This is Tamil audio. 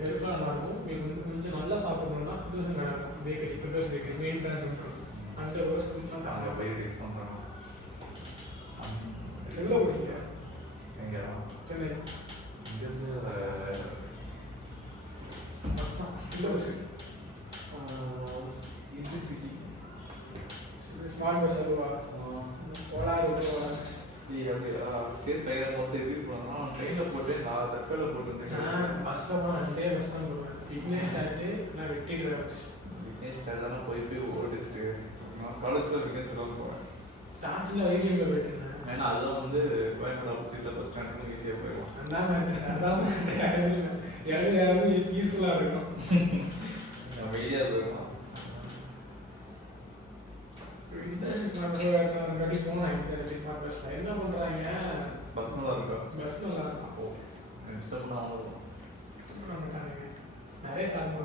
டெலிஃபோன் நல்லாயிருக்கும். உங்களுக்கு வந்து கொஞ்சம் நல்லா சாப்பிடணும்னா ஃபிர்தோஸ் பேக்கரி, ஃபிர்தோஸ் பேக்கரி மெயின் பிரான்ச் இருக்கும். அங்கே ரோஸ் குடிக்கலாம். நாங்கள் போய் டேஸ்ட் பண்ணுறோம். எவ்வளோ போகிறீங்க? எங்கே? சென்னை. இங்கேருந்து பஸ் தான். இல்லை bus idli city smart bus அதுவா? போலாறு போகலாம். அப்படியே ட்ரெயினில் மொத்தம் எப்படி போனோம்னா ட்ரெயினில் போட்டு நான் தக்கலில் போட்டுருக்கேன். பஸ்ஸில் போனால் ரெண்டே பஸ் தான் போவேன். விக்னேஷ் ஸ்டார்ட்டு நான் வெற்றி டிராவல்ஸ். விக்னேஷ் ஸ்டார்ட் போய் ஓடிச்சுட்டு நான் காலேஜில் விக்னேஷ் எல்லாம் போவேன். ஸ்டார்டிங்கில் வைடிஎம்ல போயிட்டு இருந்தேன். ஏன்னா அதெல்லாம் வந்து கோயம்பேடு ஆப்போசிட்டில் பஸ் ஸ்டாண்டுக்கு ஈஸியாக போயிடும். யாராவது பீஸ்ஃபுல்லாக இருக்கும். வெளியாக போயிடும். கட்டி போனேன். என்ன பண்ணுறாங்க? பஸ் நல்லா இருக்கா? பஸ் நல்லா இருக்கும். ஓகே இன்ஸ்டால் பண்ண நிறைய சாப்பிட